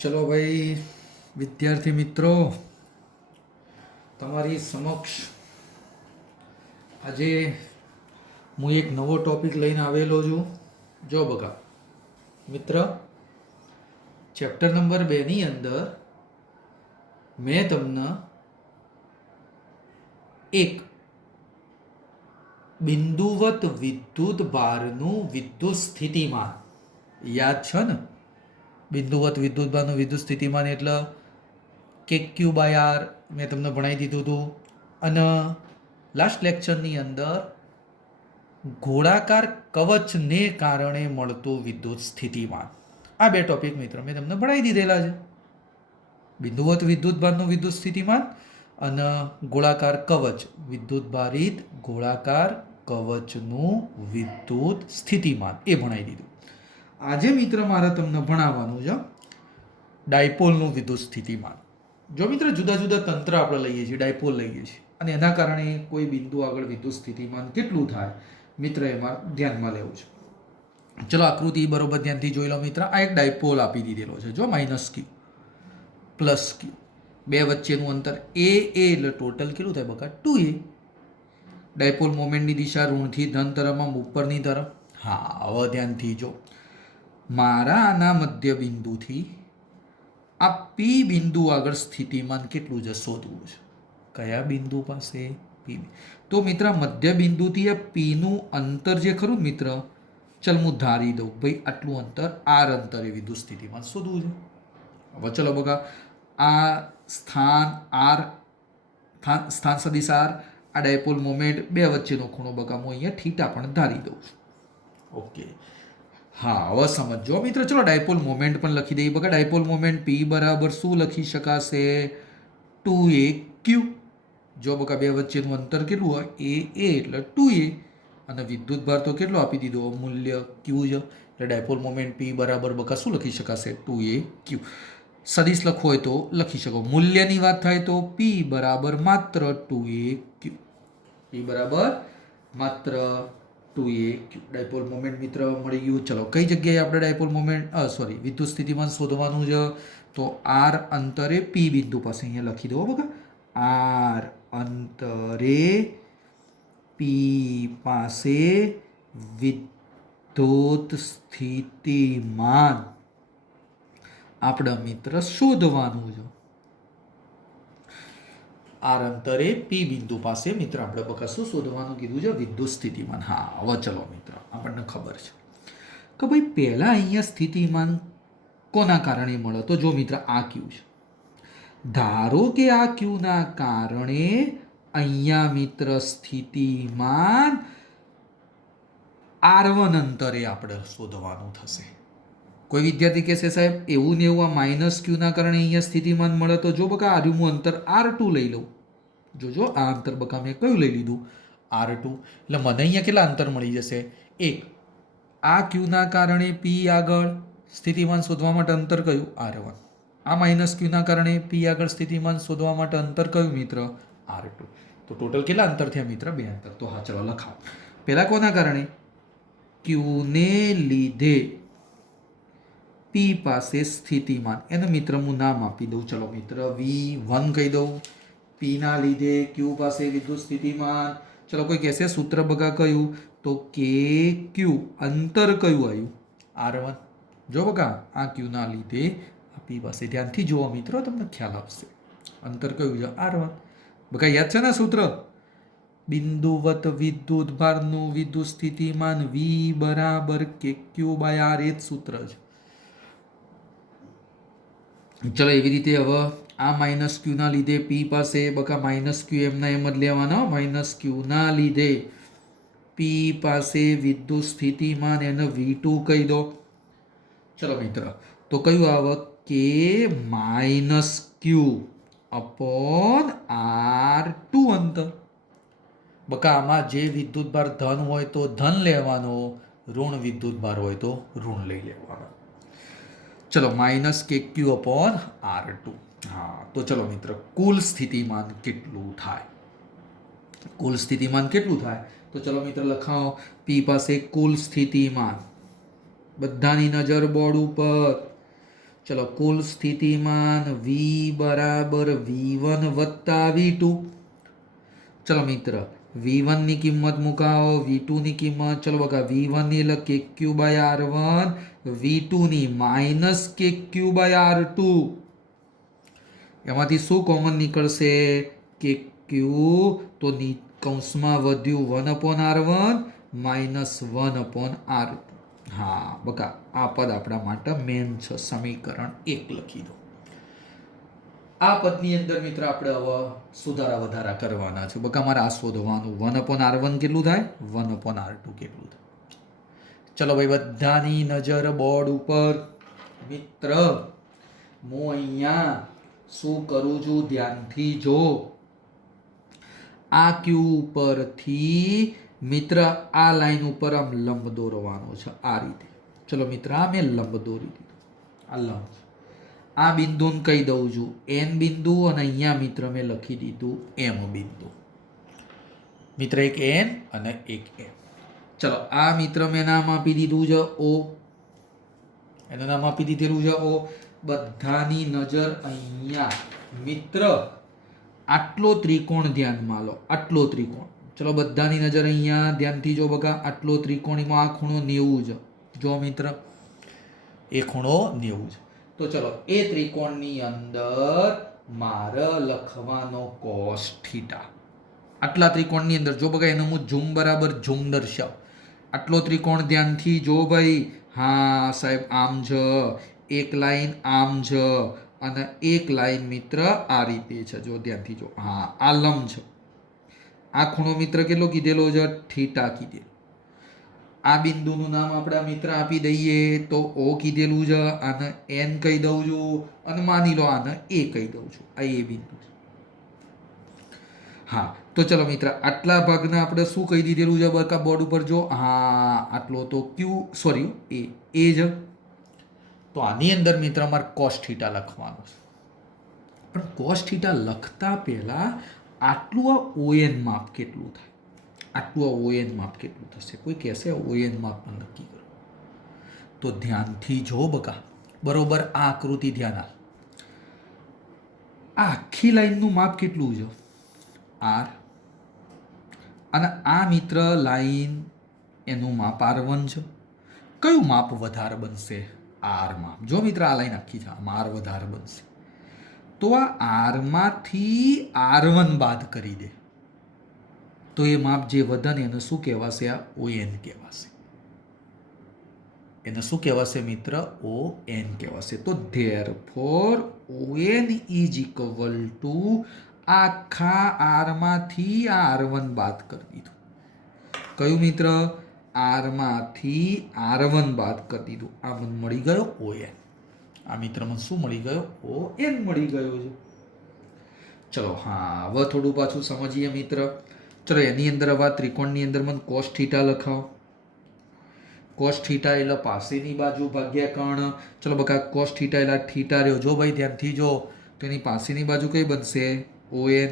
ચલો ભાઈ, વિદ્યાર્થી મિત્રો, તમારી સમક્ષ આજે હું એક નવો ટોપિક લઈને આવેલો છું. જો બકા મિત્ર, ચેપ્ટર નંબર 2ની અંદર મેં તમને એક બિંદુવત વિદ્યુત ભારનું વિદ્યુત સ્થિતિમાન યાદ છે ને? બિંદુવત વિદ્યુત ભારનું વિદ્યુત સ્થિતિમાન એટલે કે ક્યુ બાય આર મેં તમને ભણાવી દીધું હતું. અને લાસ્ટ લેક્ચરની અંદર ગોળાકાર કવચને કારણે મળતું વિદ્યુત સ્થિતિમાન, આ બે ટોપિક મિત્ર મેં તમને ભણાવી દીધેલા છે. બિંદુવત વિદ્યુત ભારનું વિદ્યુત સ્થિતિમાન અને ગોળાકાર કવચ, વિદ્યુત ભારિત ગોળાકાર કવચનું વિદ્યુત સ્થિતિમાન એ ભણાવી દીધું. આજે મિત્ર મારે તમને ભણાવવાનું છે ડાયપોલનું વિદ્યુત સ્થિતિમાન. જો મિત્ર જુદા જુદા તંત્ર આપણે લઈએ છીએ, ડાયપોલ લઈએ છીએ, અને એના કારણે કોઈ બિંદુ આગળ વિદ્યુત સ્થિતિમાન કેટલું થાય મિત્ર એમાં ધ્યાનમાં લેવું છે. ચલો આકૃતિ બરોબર ધ્યાનથી જોઈ લો મિત્ર. આ એક ડાયપોલ આપી દીધેલો છે. જો માઇનસ ક્યુ પ્લસ ક્યુ, બે વચ્ચેનું અંતર એ એટલે ટોટલ કેટલું થાય બકા? 2a. ડાયપોલ મોમેન્ટની દિશા ઋણથી ધન તરફમાં ઉપરની તરફ. હા, હવે ધ્યાનથી જો. મારા આના મધ્ય બિંદુથી આ પી બિંદુ આગળ સ્થિતિમાન કેટલું છે શોધવું છે. કયા બિંદુ પાસે? પી. તો મિત્ર મધ્ય બિંદુથી આ પીનું અંતર જે ખરું મિત્ર, ચલ હું ધારી દઉં ભાઈ આટલું અંતર, આર અંતરે વિદ્યુત સ્થિતિમાન શોધવું છે. હવે ચલો બકા, આ સ્થાન આર, સ્થાન સદિશ આર, આ ડાયપોલ મોમેન્ટ, બે વચ્ચેનો ખૂણો બકા હું અહીંયા થીટા પણ ધારી દઉં છું. ઓકે, હા હવે સમજો મિત્ર. ચલો ડાયપોલ મોમેન્ટ પણ લખી દઈએ બકા. ડાયપોલ મોમેન્ટ પી બરાબર શું લખી શકાશે? 2aq. જો બકા બે વચ્ચેનું અંતર કેટલું હોય? એ એટલે 2a. અને વિદ્યુત ભાર તો કેટલો આપી દીધો મૂલ્ય? ક્યુ છે. એટલે ડાયપોલ મોમેન્ટ પી બરાબર બકા શું લખી શકાશે? 2aq. સદિશ લખવો હોય તો લખી શકો. મૂલ્યની વાત થાય તો પી બરાબર માત્ર 2aq. પી બરાબર માત્ર 2aq. ડાયપોલ મોમેન્ટ મિત્ર મળી ગયું. ચલો કઈ જગ્યાએ આપણે ડાયપોલ મોમેન્ટ વિદ્યુત સ્થિતિમાન શોધવાનું છે? તો આર અંતરે પી બિંદુ પાસે અહીંયા લખી દો બકા. આર અંતરે પી પાસે વિદ્યુત સ્થિતિમાન આપણે મિત્ર શોધવાનું છે. આર અંતરે પી બિંદુ પાસે મિત્ર આપણે બકા શું શોધવાનું કીધું છે? વિદ્યુત સ્થિતિમાન. હા હવે ચલો મિત્ર, આપણને ખબર છે કે ભાઈ પહેલા અહીંયા સ્થિતિમાન કોના કારણે મળે? તો જો મિત્ર આ ક્યુ છે. ધારો કે આ ક્યુના કારણે અહીંયા મિત્ર સ્થિતિમાન R1 અંતરે આપણે શોધવાનું થશે. કોઈ વિદ્યાર્થી કહેશે સાહેબ એવું ને એવું આ માઇનસ ક્યુના કારણે અહીંયા સ્થિતિમાન મળે, તો જો બકા આ હું અંતર R2 લઈ લઉં. જોજો આ અંતર બકા મેં કયું લઈ લીધું? R2. એટલે મને અહીંયા કેટલા અંતર મળી જશે? 1. આ ક્યુના કારણે પી આગળ સ્થિતિમાન શોધવા માટે અંતર કયું? R1. આ માઇનસ ક્યુના કારણે પી આગળ સ્થિતિમાન શોધવા માટે અંતર કયું મિત્ર? R2. તો ટોટલ કેટલા અંતર થયા મિત્ર? 2 અંતર. તો હા ચલો લખાવ. પહેલા કોના કારણે? ક્યુને લીધે પી પાસે સ્થિતિમાન, એને મિત્ર હું નામ આપી દઉં. ચલો મિત્ર V1 કહી દઉં. પી ના લીધે ક્યુ પાસે વિદ્યુત સ્થિતિમાન. ચલો કોઈ કહેશે સૂત્ર બગા કયું? તો કે ક્યુ અંતર કયું આવ્યું? R1. જો બગા આ ક્યુ ના લીધે પી પાસે, ધ્યાનથી જુઓ મિત્રો તમને ખ્યાલ આવશે. અંતર કયું છે? R1. બગા યાદ છે ને સૂત્ર? બિંદુવત વિદ્યુત ભારનું વિદ્યુત સ્થિતિમાન V બરાબર કે ક્યુ બાય આર, એ જ સૂત્ર છે. ચલો એવી રીતે હવે આ માઇનસ ક્યુના લીધે પી પાસે બકા માઇનસ ક્યુ એમના એમ જ લેવાનો. માઇનસ ક્યુના લીધે પી પાસે વિદ્યુત સ્થિતિમાન, એને V2 કહી દો. ચલો મિત્ર તો કયું આવે? કે માઇનસ ક્યુ અપોન R2 અંતર. બકા આમાં જે વિદ્યુત ભાર ધન હોય તો ધન લેવાનો, ઋણ વિદ્યુત ભાર હોય તો ઋણ લઈ લેવાનો. ચલો માઇનસ કે ક્યુ અપોન R2. હા તો ચલો મિત્ર કુલ સ્થિતિમાન કેટલું થાય? કુલ સ્થિતિમાન કેટલું થાય? તો ચલો મિત્ર લખાવો. પી પાસે કુલ સ્થિતિમાન, બધાની નજર બોર્ડ ઉપર. ચલો કુલ સ્થિતિમાન V બરાબર V1 વત્તા V2. ચલો મિત્ર V1 ની કિંમત મુકાવો, V2 ની કિંમત, ચલો બકા V1 ની એટલે KQ/R1, V2 ની માઇનસ KQ/R2. એમાંથી શું કોમન નીકળશે? KQ. તો કૌંસમાં વધ્યું 1/R1 માઇનસ 1/R2. હા બકા આ પદ આપણા માટે મેન છે. સમીકરણ 1 લખી દો. આ પદની અંદર મિત્ર આપણે હવે સુધારા વધારા કરવાના છે. બકા મારે આ શોધવાનું 1/R1 કેટલું થાય, 1/R2 કેટલું થાય. ચલો ભાઈ બધાની નજર બોર્ડ ઉપર. મિત્ર હું અહીંયા શું કરું છું ધ્યાનથી જો. આ Q ઉપરથી મિત્ર આ લાઈન ઉપર આમ લંબ દોરવાનો છે આ રીતે. ચલો મિત્ર આ મેં લંબ દોરી દીધો. આ લંબ આ બિંદુને કહી દઉં છું N બિંદુ અને અહીંયા મિત્ર મેં લખી દીધું M બિંદુ. મિત્ર એક N અને એક M. ચલો આ મિત્ર મેં નામ આપી દીધું છે O. એનું નામ આપી દીધેલું છે O. બધાની નજર અહીંયા મિત્ર આટલો ત્રિકોણ ધ્યાનમાં લો. આટલો ત્રિકોણ. ચલો બધાની નજર અહીંયા ધ્યાનથી જો બકા. આટલો ત્રિકોણીમાં આ ખૂણો 90 છે. જો મિત્ર એ ખૂણો 90 છે. તો ચલો એ ત્રિકોણની અંદર મારે લખવાનો cos થીટા. આટલા ત્રિકોણની અંદર જો બકા એનું હું ઝૂમ બરાબર ઝૂમ દર્શાવ. આટલો ત્રિકોણ ધ્યાનથી જો ભાઈ. હા સાહેબ આમ છે, એક લાઈન આમ છે અને એક લાઈન મિત્ર આ રીતે છે. જો ધ્યાનથી જો. હા આ લંબ છે. આ ખૂણો મિત્ર કેટલો કીધેલો છે? થીટા કીધેલો. આ બિંદુનું નામ આપણા મિત્ર આપી દઈએ તો O કીધેલું છે. આને N કહી દઉં છું અને માની લો આને A કહી દઉં છું. આ A બિંદુ છે. હા તો ચલો મિત્ર આટલા ભાગને આપણે શું કહી દીધેલું છે બકા બોર્ડ ઉપર જો. હા આટલો તો Q સોરી A છે. તો આની અંદર મિત્ર અમારે cos થીટા લખવાનું છે. પણ cos થીટા લખતા પહેલા આટલું આ ON માપ કેટલું થાય? આટલું આ ON માપ કેટલું થશે? કોઈ કહેશે ON માપ પણ નક્કી કરો. તો ધ્યાનથી જો બકા. બરોબર આ આકૃતિ ધ્યાન આપ. આ આખી લાઈનનું માપ કેટલું છે? R. અને આ મિત્ર લાઈન એનું માપ R1 છે. કયું માપ વધારે બનશે? R માપ. જો મિત્ર આ લાઈન આખી છે આમાં R વધારે બનશે. તો આ R માંથી R1 બાદ કરી દે તો એ માપ જે વધે ને એને શું કહેવાશે? આ ON કહેવાશે. એને શું કહેવાશે મિત્ર? ON કહેવાશે. તો therefore ON is equal two આખા R માંથી આ R1 બાદ કરી દીધું. કયું મિત્ર? R માંથી R1 બાદ કરી દીધું. આ મને મળી ગયો ON. આ મિત્ર મને શું મળી ગયો? ON મળી ગયો છે. ચલો હા હવે થોડું પાછું સમજીએ મિત્ર. ચલો એની અંદર હવે ત્રિકોણની અંદર મને cos થીટા લખાવો. cos થીટા એટલે પાસેની બાજુ ભાગ્યા કર્ણ. ચલો બકા cos થીટા એટલે થીટા રહ્યો. જો ભાઈ ધ્યાનથી જો તો એની પાસેની બાજુ કઈ બનશે? ON.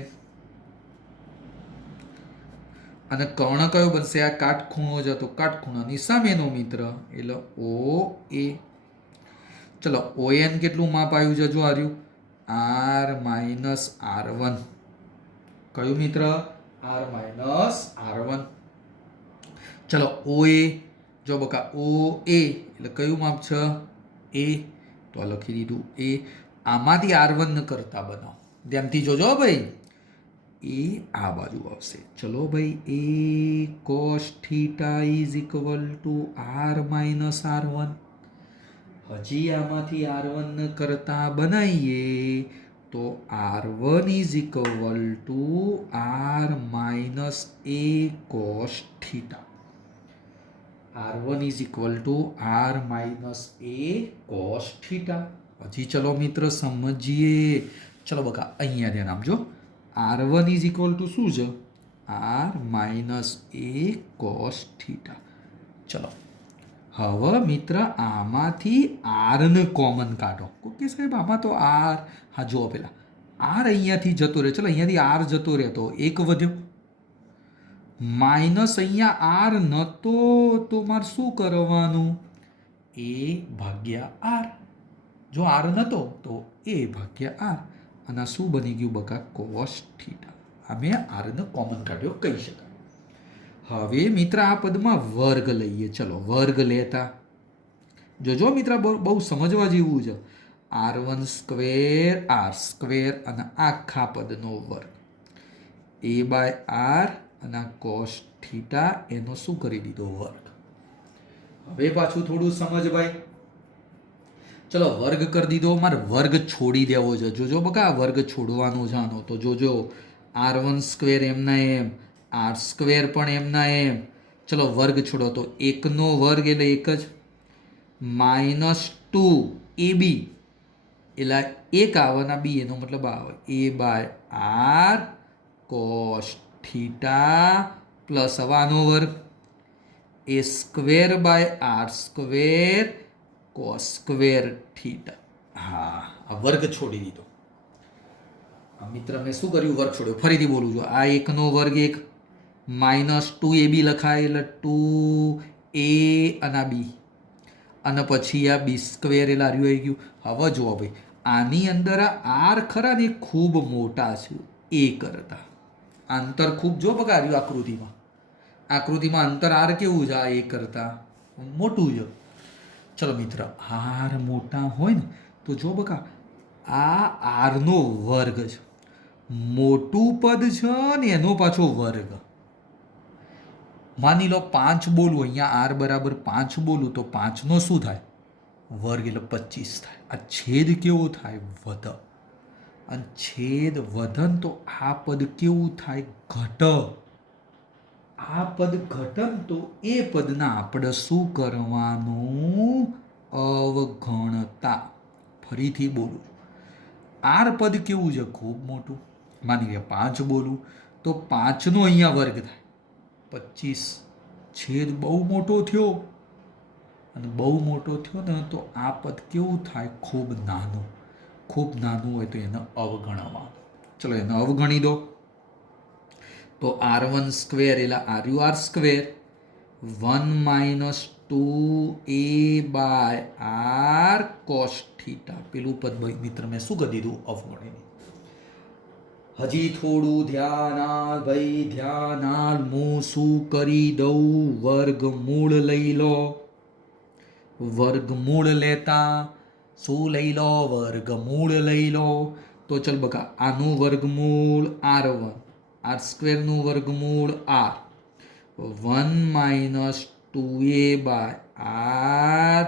અને કર્ણ કયો બનશે? આ કાટખૂણો છે તો કાટખૂણાની સામેનો મિત્ર એટલે OA. ચલો ON કેટલું માપ આવ્યું છે? જો આવ્યું R માઇનસ R1. કયું મિત્ર? R minus R1. ચલો OA જો બકા OA એટલે કયું માપ છે? A. તો લખી દીધું A. આમાંથી R1 ન કરતા બનાવો. ધ્યાનથી જોજો ભાઈ. એ આ બાજુ આવશે. ચલો ભાઈ A cos theta is equal two R minus R1. હજી આમાંથી R1 ન કરતા બનાવીએ તો R1 is equal two R minus A cos theta. R1 is equal two R minus A cos theta. હજી ચલો મિત્ર સમજીએ. ચલો બકા અહીંયા ધ્યાન આપજો. R1 ઇઝ ઇક્વલ ટુ શું છે? R minus A cos theta. ચલો હવે મિત્ર આમાંથી R ને કોમન કાઢો. ઓકે સાહેબ આમાં તો R. હા જુઓ પેલા R અહીંયાથી જતો રહે. ચલો અહીંયાથી R જતો રહે તો એક વધ્યો. માઇનસ અહીંયા R નતો. તો મારે શું કરવાનું? A ભાગ્યા R. જો આર નહોતો તો એ ભાગ્યા આર, અને આ શું બની ગયું બકા? Cos theta. આ મેં આરને કોમન કાઢ્યો કહી શકાય. હવે મિત્ર આ પદમાં વર્ગ લઈએ. ચલો વર્ગ લેતા જોજો મિત્ર, બહુ સમજવા જેવું છે. r1 સ્ક્વેર અને આખા પદનો વર્ગ a/r અને કોસ થીટા એનો શું કરી દીધો? વર્ગ. હવે પાછું થોડું સમજ ભાઈ. ચલો વર્ગ કરી દીધો, મારે વર્ગ છોડી દેવો છે. જોજો બકા વર્ગ છોડવાનો છે આનો. તો જોજો r1 સ્ક્વેર એમના એમ, r સ્ક્વેર પણ એમના એમ. ચલો વર્ગ છોડો તો 1નો વર્ગ એટલે 1 જ, -2ab એટલે 1 આવવાના બી, એનો મતલબ આવે a/r cos થીટા પ્લસ હવે આનો વર્ગ a²/r² cos સ્ક્વેર થીટા. હા, આ વર્ગ છોડી દીધો. મિત્ર મેં શું કર્યું? વર્ગ છોડ્યો. ફરીથી બોલું છું. આ 1નો વર્ગ 1, -2ab લખાય એટલે 2a અને બી, અને પછી આ b² એટલે આર્યું આવી ગયું. હવે જુઓ ભાઈ, આની અંદર આ આર ખરા ને ખૂબ મોટા છે એ કરતા. અંતર ખૂબ જો બકા આર્યું આકૃતિમાં અંતર આર કેવું છે? આ એ કરતા મોટું છે. ચલો મિત્ર, આર મોટા હોય ને તો જો બકા આ આરનો વર્ગ છે, મોટું પદ છે ને એનો પાછો વર્ગ. માની લો 5 બોલું, અહીંયા આર બરાબર 5 બોલું તો 5નો શું થાય? વર્ગ એટલે 25 થાય. આ છેદ કેવો થાય? વધ. અને છેદ વધન તો આ પદ કેવું થાય? ઘટ. આ પદ ઘટન તો એ પદના આપણે શું કરવાનું? અવગણતા. ફરીથી બોલું, આર પદ કેવું છે? ખૂબ મોટું. માની લે 5 બોલું તો 5નો અહીંયા વર્ગ થાય 25. છેદ બહુ મોટો થયો, અને બહુ મોટો થયો ને તો આ પદ કેવું થાય? ખૂબ નાનું. ખૂબ નાનું હોય તો એને અવગણવા. ચલો એને અવગણી દો. તો r1 એટલે r² 1 - 2a/r cos થીટા. પેલું પદ ભાઈ મિત્ર મેં શું કરી દીધું? અવગણી. હજી થોડું ધ્યાન આલ ભાઈ, ધ્યાન આલ. હું શું કરી દઉં? વર્ગમૂળ લઈ લો. વર્ગમૂળ લેતા શું લઈ લો? વર્ગમૂળ લઈ લો. તો ચલ બકા, આનું વર્ગમૂળ r1, r² નું વર્ગમૂળ r, 1 - 2a/r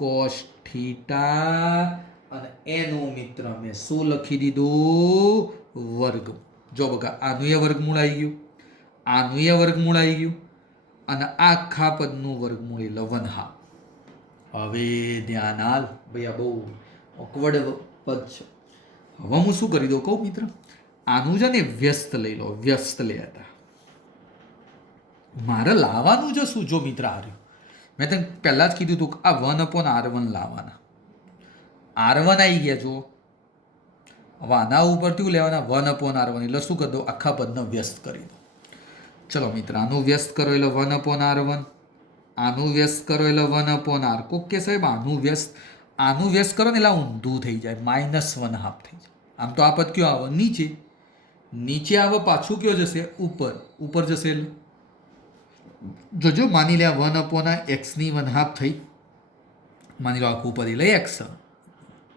cos થીટા, અને એનું મિત્ર મેં શું લખી દીધું? વર્ગ. જો બકા આનું એ વર્ગમૂળ આવી ગયું, આનું એ વર્ગમૂળ આવી ગયું, અને આખા પદનું વર્ગમૂળ એટલે 1/2. હવે ધ્યાન આલ ભાઈ, આ બહુ ઓકવર્ડ પદ છે. હવે હું શું કરી દઉં કહું મિત્ર? આનું છે ને વ્યસ્ત લઈ લો. વ્યસ્ત લેતા મારે લાવવાનું છે શું? જો મિત્ર આર્યું મેં તને પહેલાં જ કીધું હતું કે આ 1/r1 લાવવાના. r1 આવી ગયા જુઓ. હવે આના ઉપરથી લેવાના 1/r1 એટલે શું કરી દો? આખા પદને વ્યસ્ત કરી દો. ચલો મિત્ર, આનું વ્યસ્ત કરો એટલે 1/r1, આનું વ્યસ્ત કરો એટલે 1/r. કોક કે સાહેબ આનું વ્યસ્ત કરો ને એટલે ઊંધું થઈ જાય, -1/2 થઈ જાય. આમ તો આ પદ કયો આવે? નીચે. નીચે આવે પાછું કયો જશે? ઉપર. ઉપર જશે એટલે જોજો, માની લે 1/x ની 1/2 થઈ. માની લો આખું પદ એટલે x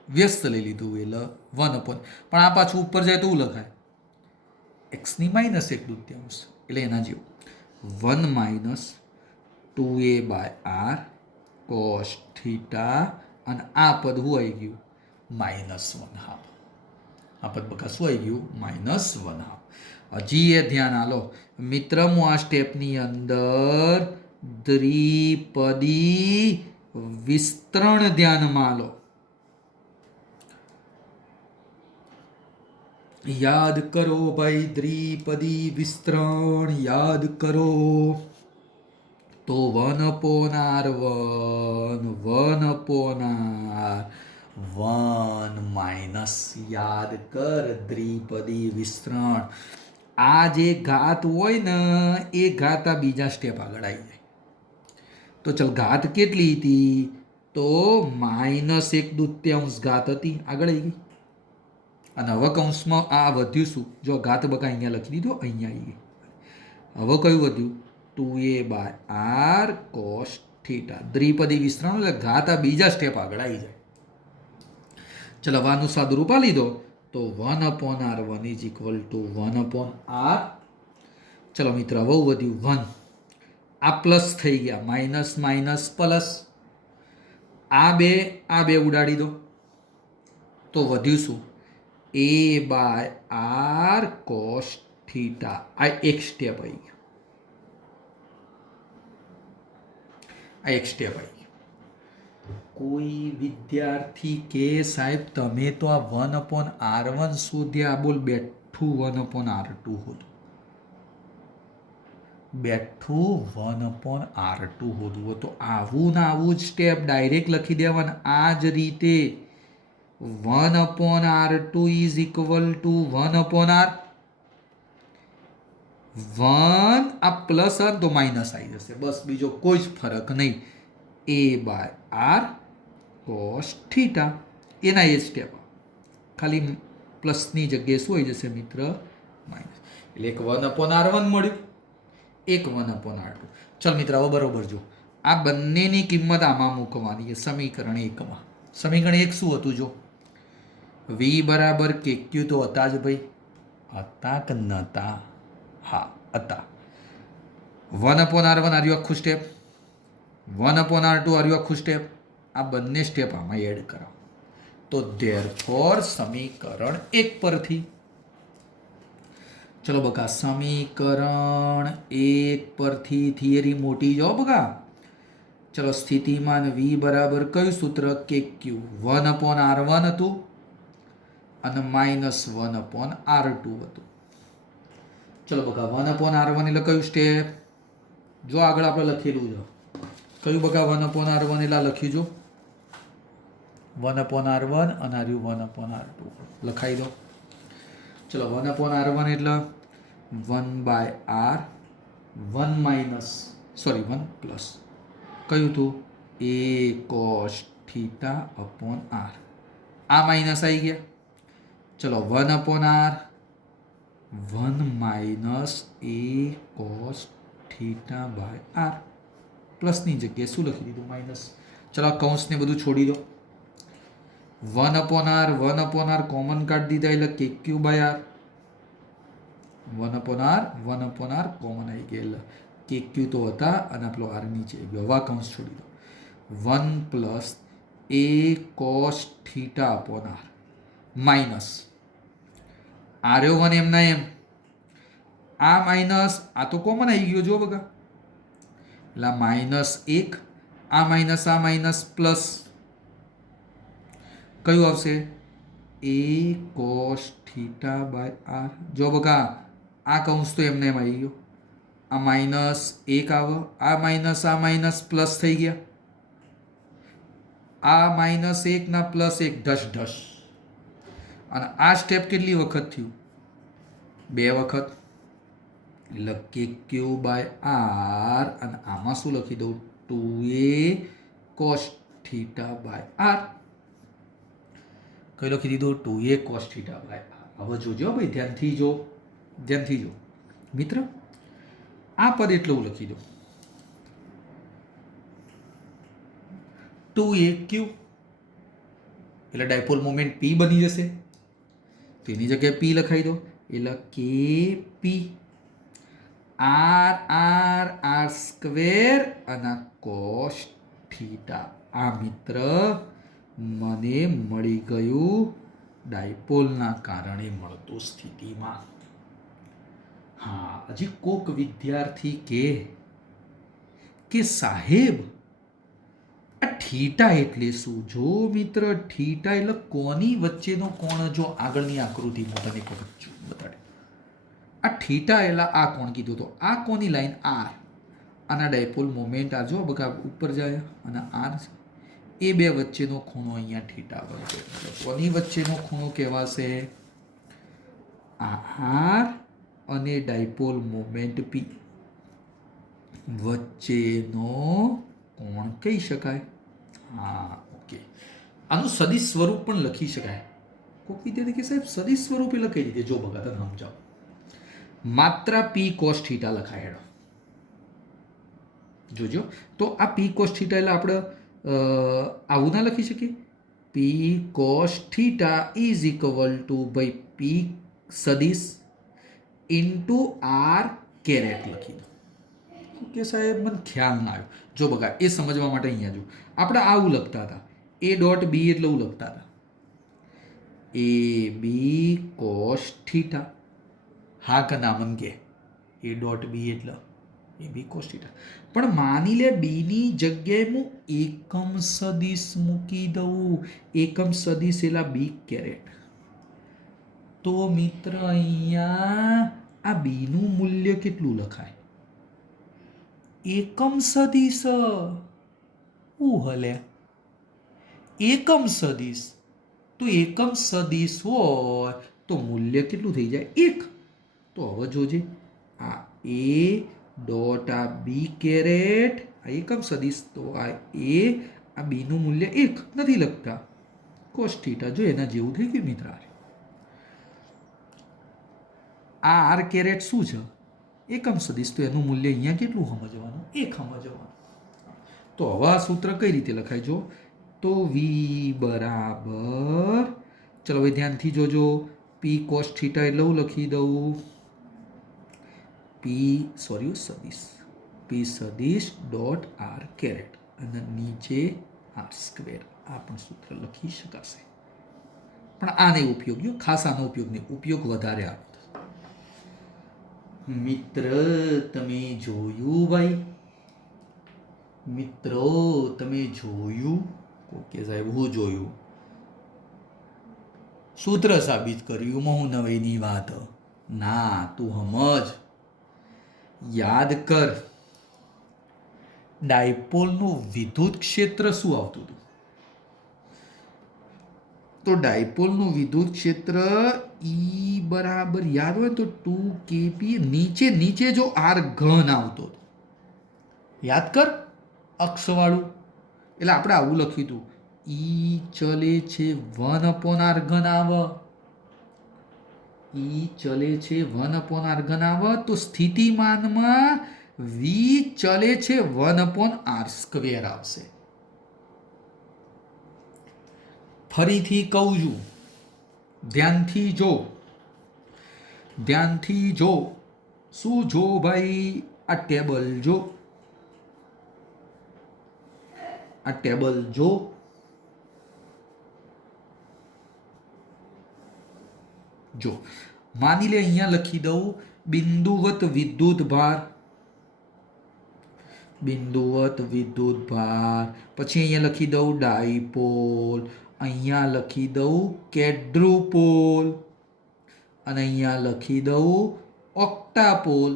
વ્યસ્ત લઈ લીધું એટલે 1/, પણ આ પાછું ઉપર જાય તો લખાય x ની -1/2 એટલે એના જેવું 1 - 2a/r cos થીટા, અને આ પદ શું આવી ગયું? -1/2. આ પદ બકા શું આવી ગયું? -1/2. હજી એ ધ્યાન આલો મિત્ર, હું આ સ્ટેપની અંદર દ્વિપદી વિસ્તરણ ધ્યાનમાં લો. યાદ કરો ભાઈ, દ્વિપદી વિસ્તરણ યાદ કરો. તો 1/r1 1/r1 - યાદ કર દ્વિપદી વિસ્તરણ. આ જે ઘાત હોય ને એ ઘાત આ બીજા સ્ટેપ આગળ આવી જાય. તો ચલ ઘાત કેટલી હતી? તો -1/2 ઘાત હતી, આગળ આવી ગઈ. અને હવે કૌંસમાં આ વધ્યું શું? જો ઘાત બકા અહીંયા લખી દીધો, અહીંયા આવી ગઈ. હવે કયું વધ્યું? 2a/r cos theta. દ્વિપદી વિસ્તરણ એટલે ઘાત આ બીજા સ્ટેપ આગળ આવી જાય. ચલો હવે આનું સાદુરૂપ આ લીધો તો 1/r1 is equal two 1/r. ચલો મિત્ર હવે વધ્યું 1. આ પ્લસ થઈ ગયા, માઇનસ માઇનસ પ્લસ. આ બે ઉડાડી દો તો વધ્યું શું? a/r cos theta. આ એક સ્ટેપ આવી ગયો, આ એક સ્ટેપ આવી ગયો. કોઈ વિદ્યાર્થી કે સાહેબ તમે તો આ 1/r1 શોધ્યા, બોલ બેઠું 1/r2 હોતું, બેઠું 1/r2 હોતું. તો આવું ને આવું જ સ્ટેપ ડાયરેક્ટ લખી દેવાના. આ જ રીતે 1/r2 is equal two 1/r 1. આ પ્લસ આર તો માઇનસ આવી જશે, બસ બીજો કોઈ જ ફરક નહીં. a/r cos theta. એના એ સ્ટેપ, ખાલી પ્લસની જગ્યાએ શું આવી જશે મિત્ર? માઇનસ. એટલે એક 1/r1 મળ્યું, એક 1/r2. ચલ મિત્ર હવે બરોબર જો, આ બંનેની કિંમત આમાં મૂકવાની છે સમીકરણ 1માં. સમીકરણ 1 શું હતું? જો v બરાબર kq તો હતા જ ભાઈ, હતા કે નતા? હા હતા. 1/r1 આર્યું આખું સ્ટેપ, 1/r2 આર્યું આખું સ્ટેપ. આ બંને સ્ટેપ આમાં એડ કરાવો તો ધેરફોર સમીકરણ 1 પરથી, ચલો બકા સમીકરણ 1 પરથી થિયરી મોટી જો બકા. ચલો સ્થિતિમાન v બરાબર કયું સૂત્ર? kq. 1/r1 હતું અને -1/r2 હતું. ચલો બકા 1/r1 એટલે કયું સ્ટેપ? જો આગળ આપણે લખેલું છે કયું બકા? 1/r1 એટલે લખ્યું જો 1/r1 અને આર્યું 1/r2 લખાઈ દો. ચલો 1/r1 એટલે 1/r 1 પ્લસ કયું હતું? a cos theta upon r. આ માઇનસ આવી ગયા. ચલો 1/r 1 minus a cos theta by r. પ્લસની જગ્યાએ શું લખી દીધું? માઇનસ. ચલો કૌંસને બધું છોડી દો. 1/r કોમન કાઢી દીધા એટલે kq by r. 1/r common આવી ગયા એટલે kq તો હતા અને આપણો r નીચે ગયો. હવે કૌંસ છોડી દો. 1 plus a cos theta upon r minus r 1 એમના એમ, આ માઇનસ આ તો કોમન આવી ગયો જો બગા, એટલે -1, આ માઇનસ પ્લસ કયું આવશે? a cos theta by r. જો બગા આ કૌંસ તો એમને એમ આવી ગયો, આ -1 આવે, આ માઇનસ પ્લસ થઈ ગયા. આ -1 ના +1 ઢસ. અને આ સ્ટેપ કેટલી વખત થયું? 2 વખત. એટલે kq બાય r અને આમાં શું લખી દઉં? 2a cos theta by r. કઈ લખી દીધું? 2a cos theta by r. હવે જોજો ભાઈ, ધ્યાનથી જો મિત્ર. આ પદ એટલું લખી દો 2aq એટલે ડાયપોલ મોમેન્ટ p બની જશે. તેની જગ્યાએ p લખાઈ દો એટલે kp r સ્ક્વેર અને cos થીટા. આ મિત્ર મને મળી ગયું ડાયપોલના કારણે મળતું સ્થિતિમાં. હા, હજી કોક વિદ્યાર્થી કે સાહેબ આ થીટા એટલે શું? જો મિત્ર થીટા એટલે કોની વચ્ચેનો કોણ? જો આગળની આકૃતિમાં તને બતાડે, આ થીટા એટલે આ કોણ કીધું તો આ કોની લાઈન r, આના ડાયપોલ મોમેન્ટ આ જો બકા ઉપર જાય અને r એ બે વચ્ચેનો ખૂણો અહીંયા થીટા બનશે. કોની વચ્ચેનો ખૂણો કહેવાશે? r અને ડાયપોલ મોમેન્ટ p વચ્ચેનો કોણ કહી શકાય. હા, ઓકે. આનું સદિશ સ્વરૂપ પણ લખી શકાય. કોઈક વિદ્યાર્થી કે સાહેબ સદિશ સ્વરૂપે લખી દીધે. જો બગા તને સમજાવો. માત્ર પી કોસ થીટા લખાય હેડો. જોજો. તો આ પી કોસ થીટા એટલે આપણે આવું ના લખી શકીએ. P cos theta is equal to ભાઈ પી સદિશ ઇન્ટુ આર કેરેટ લખી દો. કે સાહેબ મને ખ્યાલ ના આવ્યો. જો બગા એ સમજવા માટે અહીંયા જો આપણે આવું લખતા હતા. એ ડોટ બી એટલે એવું લખતા હતા. એ બી કોસ થીટા. હા કે ના મન કે એ ડોટ બી એટલે એ બી કોસ થીટા. પણ માની લે બી ની જગ્યાએ હું એકમ સદિશ મૂકી દઉં. એકમ સદિશ એટલે બી કેરેટ. તો મિત્ર અહીંયા આ બી નું મૂલ્ય કેટલું લખાય? એકમ સદિશ. હલે એકમ સદિશ. તો એકમ સદિશ હોય તો મૂલ્ય કેટલું થઈ જાય? 1. તો હવે જોજે આ એ ડોટ આ બી કેરેટ આ એકમ સદિશ. તો આ એ આ બી નું મૂલ્ય 1 નથી લખતા. કોસ થીટા જો એના જેવું થઈ ગયું મિત્ર. આ આર કેરેટ શું છે? એકમ સદિશ. તો એનું મૂલ્ય અહીંયા કેટલું સમજવાનું? 1 સમજવાનું. તો હવે આ સૂત્ર કઈ રીતે લખાય? જો તો વી બરાબર, ચલો હવે ધ્યાનથી જોજો. પી કોસ થીટા એટલે હું લખી દઉં સદિશ પી સદિશ ડોટ આર કેરેટ અને નીચે આર સ્ક્વેર. આ પણ સૂત્ર લખી શકાશે. પણ આ નહીં ઉપયોગ. ખાસ આનો ઉપયોગ નહીં. ઉપયોગ વધારે આવે. મિત્ર તમે જોયું ભાઈ? મિત્રો તમે જોયું? ઓકે સાહેબ હું જોયું. સૂત્ર સાબિત કર્યું. હું નવીની વાત ના તું સમજ. યાદ કર ડાયપોલનું વિદ્યુત ક્ષેત્ર શું આવતું હતું? તો ડાયપોલનું વિદ્યુત ક્ષેત્ર ઈ બરાબર યાદ હોય તો 2kp. નીચે જો આર ઘન આવતો હતો. યાદ કર અક્ષવાળું. એટલે આપણે આવું લખ્યું હતું. ઈ ચલે છે 1/r ઘન આવે. ઈ ચલે છે 1/r ઘન આવે તો સ્થિતિમાનમાં વી ચલે છે 1/r² આવશે. ફરીથી કહું છું, ધ્યાનથી જો. શું જો ભાઈ? આ ટેબલ જો. જો માની લે અહીંયા લખી દઉં બિંદુવત વિદ્યુત ભાર. પછી અહીંયા લખી દઉં ડાયપોલ. અહીંયા લખી દઉં કેડ્રુપોલ અને અહીંયા લખી દઉં ઓક્ટાપોલ.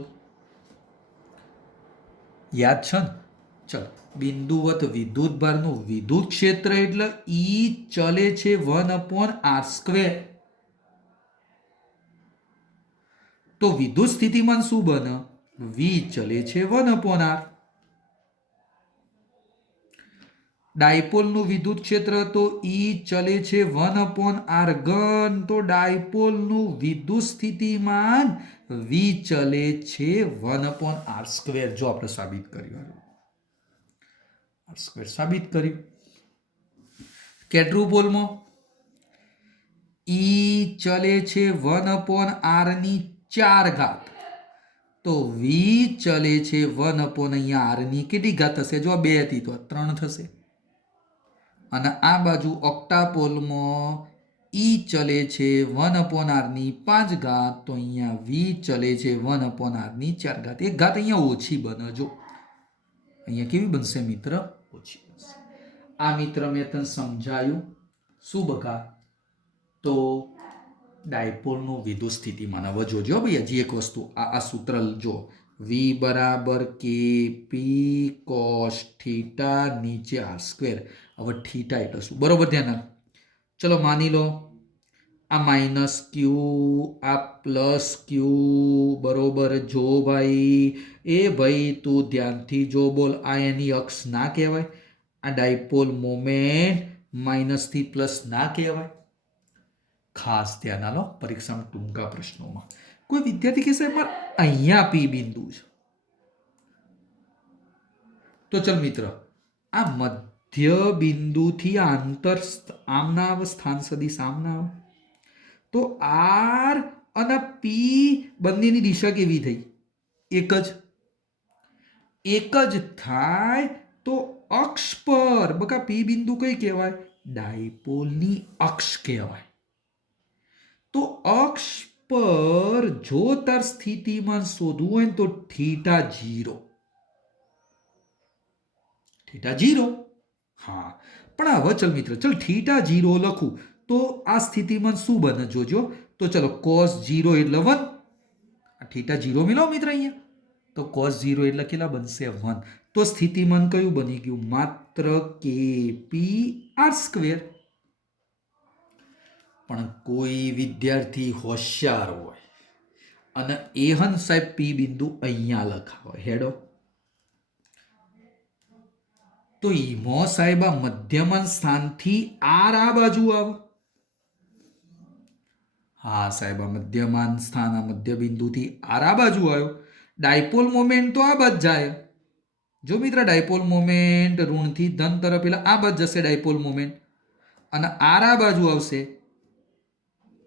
યાદ છે ને? ચલો બિંદુવત વિદ્યુત ભારનું વિદ્યુત ક્ષેત્ર એટલે ઈ ચલે છે 1/r². તો વિદ્યુત સ્થિતિમાન શું બને? વી ચલે છે 1/r. ડાયપોલનું વિદ્યુત ક્ષેત્ર તો ઈ ચલે છે 1/r ઘન. તો ડાયપોલનું વિદ્યુત સ્થિતિમાન વી ચલે છે 1/r². જો આપણે સાબિત કર્યું. સાબિત કર્યું. કેડ્રુપોલમાં ઈ ચલે છે 1/r². તો વી ચલે છે 1/r કેટલી ઘાત થશે? જો 2 હતી તો 3 થશે. અને આ બાજુ ઓક્ટાપોલમાં ઈ ચલે છે 1/r5. તો અહીંયા વી ચલે છે 1/r4. એક ઘાત અહીંયા ઓછી બને. જો અહીંયા કેવી બનશે મિત્ર? ઓછી બનશે. આ મિત્ર મેં તને સમજાયું. શું બકા? તો ડાયપોલનું વિદ્યુત સ્થિતિમાન. હવે જોજો ભાઈ હજી એક વસ્તુ. આ સૂત્ર જો વી બરાબર કેપી કોસ થીટા નીચે r². હવે થીટા એટલે શું? બરોબર ધ્યાન આપ. ચલો માની લો આ માઇનસ ક્યુ આ પ્લસ ક્યુ બરોબર. જો ભાઈ એ ભાઈ તું ધ્યાનથી જો બોલ. આ એની અક્ષ ના કહેવાય. આ ડાયપોલ મોમેન્ટ માઇનસથી પ્લસ ના કહેવાય? ખાસ ધ્યાન આલો પરીક્ષામાં ટૂંકા પ્રશ્નોમાં. કોઈ વિદ્યાર્થી કહેશે પણ અહીંયા પી બિંદુ છે, તો ચલ મિત્ર આ મધ્ય બિંદુથી આંતર આમના આવે, સ્થાન સદિશ આમના આવે, તો આર અને પી બંનેની દિશા કેવી થઈ? એક જ થાય તો અક્ષ પર બકા પી બિંદુ કઈ કહેવાય? ડાયપોલની અક્ષ કહેવાય. તો અક્ષ પર જો તાર સ્થિતિમાન શોધવું હોય તો થીટા 0. હા, પણ હવે ચલ મિત્ર, ચલ થીટા 0 લખું તો આ સ્થિતિમાન શું બને જોજો. તો ચલો cos 0 એટલે 1. આ થીટા 0 મિલો મિત્ર અહીંયા, તો cos 0 એટલે કેટલા બનશે? 1. તો સ્થિતિમાન કયું બની ગયું? માત્ર kpr². પણ કોઈ વિદ્યાર્થી હોશિયાર હોય અને એહન સાહેબ પી બિંદુ અહીંયા લખાવે હેડો, તો ઈમો સાહેબ આ મધ્યમાન સ્થાનથી આર આ બાજુ આવે. હા સાહેબ, આ મધ્યમાન સ્થાન આ મધ્ય બિંદુથી આર આ બાજુ આવ્યો. ડાયપોલ મોમેન્ટ તો આ બાજુ જાય. જો મિત્ર ડાયપોલ મોમેન્ટ ઋણથી ધન તરફ એટલે આ બાજુ જશે ડાયપોલ મોમેન્ટ, અને આર આ બાજુ આવશે.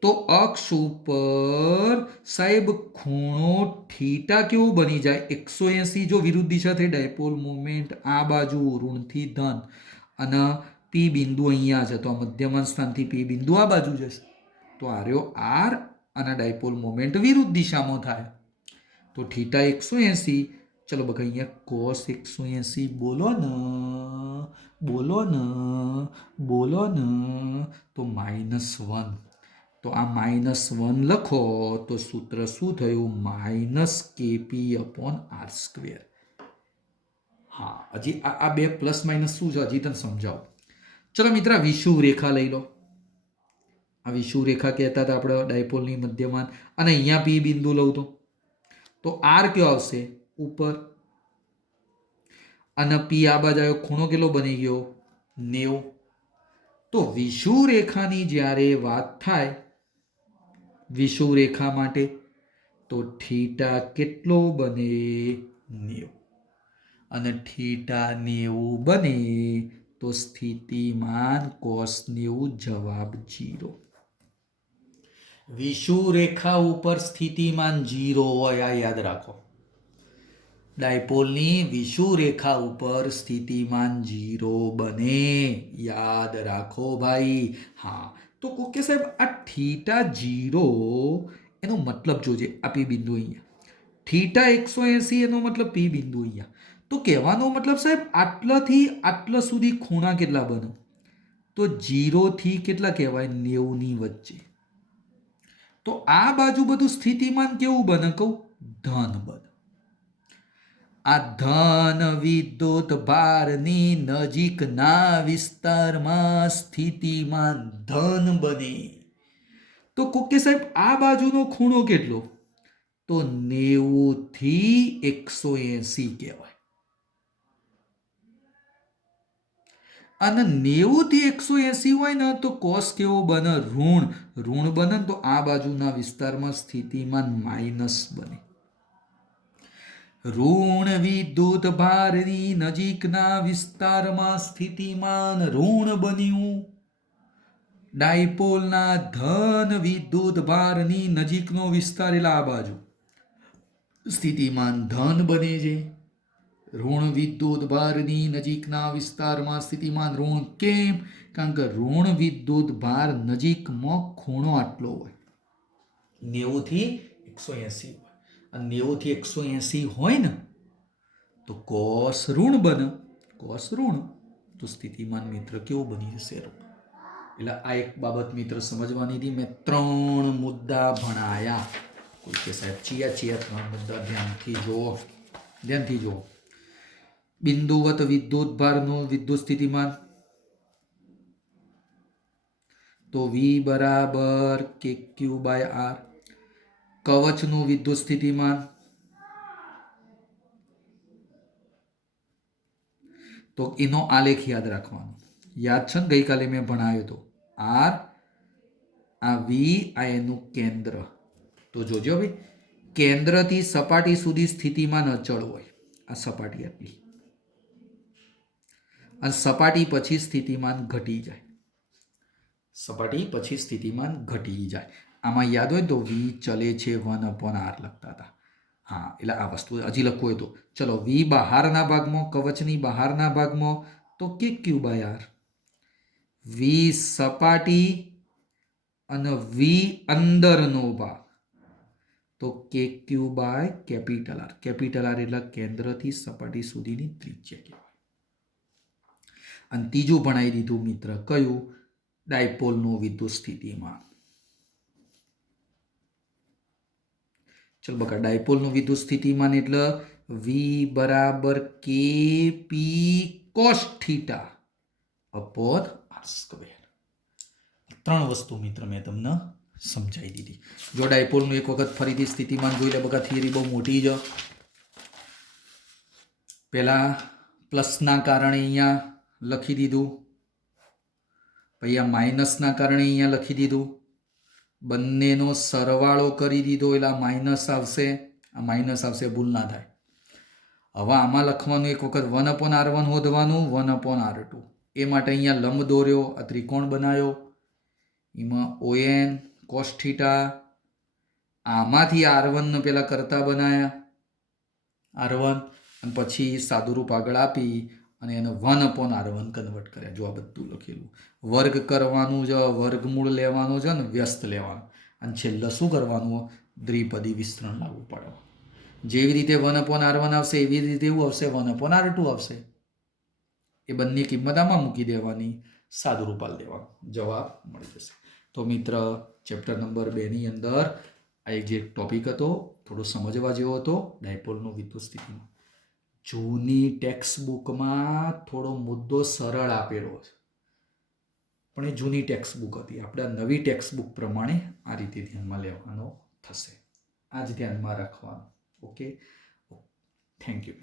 તો અક્ષ ઉપર સાહેબ ખૂણો થીટા કેવો બની જાય? 180. જો વિરુદ્ધ દિશા થઈ ડાયપોલ મોમેન્ટ આ બાજુ ઋણથી ધન, અને પી બિંદુ અહીંયા છે, તો આ મધ્યમાન સ્થાનથી પી બિંદુ આ બાજુ જશે. તો આર્યો આર અને ડાયપોલ મોમેન્ટ વિરુદ્ધ દિશામાં થાય. તો થીટા 180. ચલો બકા અહીંયા cos 180 બોલો ને તો -1. તો આ -1 લખો તો સૂત્ર શું થયું? -kp/r². હા, હજી આ બે પ્લસ માઇનસ શું છે હજી તને સમજાવો. ચલો મિત્ર વિષુવ રેખા લઈ લો. આ વિષુવ રેખા કહેતા હતા આપણે ડાયપોલની મધ્યમાન, અને અહીંયા પી બિંદુ લઉં તો આર કયો આવશે? ઉપર, અને પી આ બાજુ આવ્યો, ખૂણો કેટલો બની ગયો? 90. તો વિષુવ રેખાની જ્યારે વાત થાય વિષુવ રેખા માટે, તો થીટા કેટલો બને? 90. અને થીટા 90 બને તો સ્થિતિમાન cos 90, જવાબ 0. વિષુવ રેખા ઉપર સ્થિતિમાન 0 હોય, આ યાદ રાખો. ડાયપોલની વિષુવ રેખા ઉપર સ્થિતિમાન 0 બને, યાદ રાખો ભાઈ. હા, તો કોકે સાહેબ આ થીટા 0 એનો મતલબ જોજે. આ પી બિંદુ અહીંયા, થીટા 180 એનો મતલબ પી બિંદુ અહીંયા. તો કહેવાનો મતલબ સાહેબ આટલાથી આટલા સુધી ખૂણા કેટલા બને? તો 0 થી કેટલા કહેવાય? 90 ની વચ્ચે. તો આ બાજુ બધું સ્થિતિમાન કેવું બને કહું? ધન બને. આ ધન વિદ્યુત ભારની નજીકના વિસ્તારમાં સ્થિતિમાન ધન બને. તો કોકે સાહેબ આ બાજુનો ખૂણો કેટલો? તો 90 થી 180 કહેવાય. અને 90 થી 180 હોય ને તો કોસ કેવો બને? ઋણ બને. તો આ બાજુના વિસ્તારમાં સ્થિતિમાન માઇનસ બને. ઋણ વિદ્યુત ભારની નજીકના વિસ્તારમાં સ્થિતિમાન ઋણ બન્યું. ડાયપોલના ધન વિદ્યુત ભારની નજીકનો વિસ્તાર એટલે આ બાજુ સ્થિતિમાન ધન બને છે. ઋણ વિદ્યુત ભારની નજીકના વિસ્તારમાં સ્થિતિમાન ઋણ. કેમ? કારણ કે ઋણ વિદ્યુત ભાર નજીકમાં ખૂણો આટલો હોય, 90 થી 180 હોય. અને 90 થી 180 હોય ને તો કોસ ઋણ બને. કોસ ઋણ તો સ્થિતિમાન મિત્ર કેવું બની જશે? એટલે આ એક બાબત મિત્ર સમજવાની હતી. મેં 3 મુદ્દા ભણાયા. કોઈ કે સાહેબ ચિયા 3 મુદ્દા? ધ્યાનથી જુઓ. બિંદુવત વિદ્યુત ભારનું વિદ્યુત સ્થિતિમાન, તો V બરાબર KQ/R. કવચનું વિદ્યુત સ્થિતિમાન, તો એનો આલેખ યાદ રાખવાનો. યાદ છે ને, ગઈકાલે મેં ભણાવ્યો હતો. આર, આ વી, આ એનું કેન્દ્ર. તો જોજો ભાઈ, કેન્દ્રથી સપાટી સુધી સ્થિતિમાન અચળ હોય. આ સપાટી આટલી, અને સપાટી પછી સ્થિતિમાન ઘટી જાય. સપાટી પછી સ્થિતિમાન ઘટી જાય. આમાં યાદ હોય તો વી ચલે છે 1/r લખતા હતા. હા, એટલે આ વસ્તુ હજી લખવું હોય તો ચલો, વી બહારના ભાગમાં, કવચની બહારના ભાગમાં, તો કે ક્યુ બાય આર. વી સપાટી અને વી અંદરનો ભાગ, તો કે Q by capital R. Capital R એટલે કેન્દ્રથી સપાટી સુધીની ત્રિજ્યા કહેવાય. અને ત્રીજું ભણાવી દીધું મિત્ર, કયું? ડાયપોલનું વિદ્યુત સ્થિતિમાન. ચલ બકા, ડાયપોલનું વિદ્યુત સ્થિતિમાન એટલે વી બરાબર કે P cos theta upon R square. 3 વસ્તુ મિત્ર મેં તમને સમજાવી દીધી. જો ડાયપોલનું એક વખત ફરીથી સ્થિતિમાન જોઈ લે બકા, થિયરી બહુ મોટી છે. પહેલા પ્લસના કારણે અહીંયા લખી દીધું, પછી આ માઇનસના કારણે અહીંયા લખી દીધું, બંનેનો સરવાળો કરી દીધો એટલે આ માઇનસ આવશે, આ માઇનસ આવશે, ભૂલ ના થાય. હવે આમાં લખવાનું એક વખત 1/r1 શોધવાનું, 1/r2. એ માટે અહીંયા લંબ દોર્યો, આ ત્રિકોણ બનાવ્યો, એમાં ON cos થીટા, આમાંથી R1 ને પેલા કરતા બનાવ્યા R1, અને પછી સાદુરૂપ આગળ આપી અને એને 1/r1 કન્વર્ટ કર્યા. જો આ બધું લખેલું, વર્ગ કરવાનું છે, વર્ગમૂળ લેવાનું છે ને વ્યસ્ત લેવાનું, અને છેલ્લે શું કરવાનું? દ્વિપદી વિસ્તરણ લાગુ પાડવાનું. જેવી રીતે 1/r1 આવશે એવી રીતે એવું આવશે, 1/r2 આવશે. એ બંને કિંમત આમાં મૂકી દેવાની, સાદુરૂપ આપી દેવાનું, જવાબ મળી જશે. તો મિત્ર, ચેપ્ટર નંબર 2 ની અંદર આ એક જે ટોપિક હતો થોડો સમજવા જેવો હતો, ડાયપોલનું વિદ્યુત સ્થિતિમાન. જૂની ટેક્સ્ટ બુકમાં થોડો મુદ્દો સરળ આપેલો છે, પણ એ જૂની ટેક્સ્ટ બુક હતી. આપણે નવી ટેક્સ્ટ બુક પ્રમાણે આ રીતે ધ્યાનમાં લેવાનો થશે. આ જ ધ્યાનમાં રાખવાનું. Okay, thank you.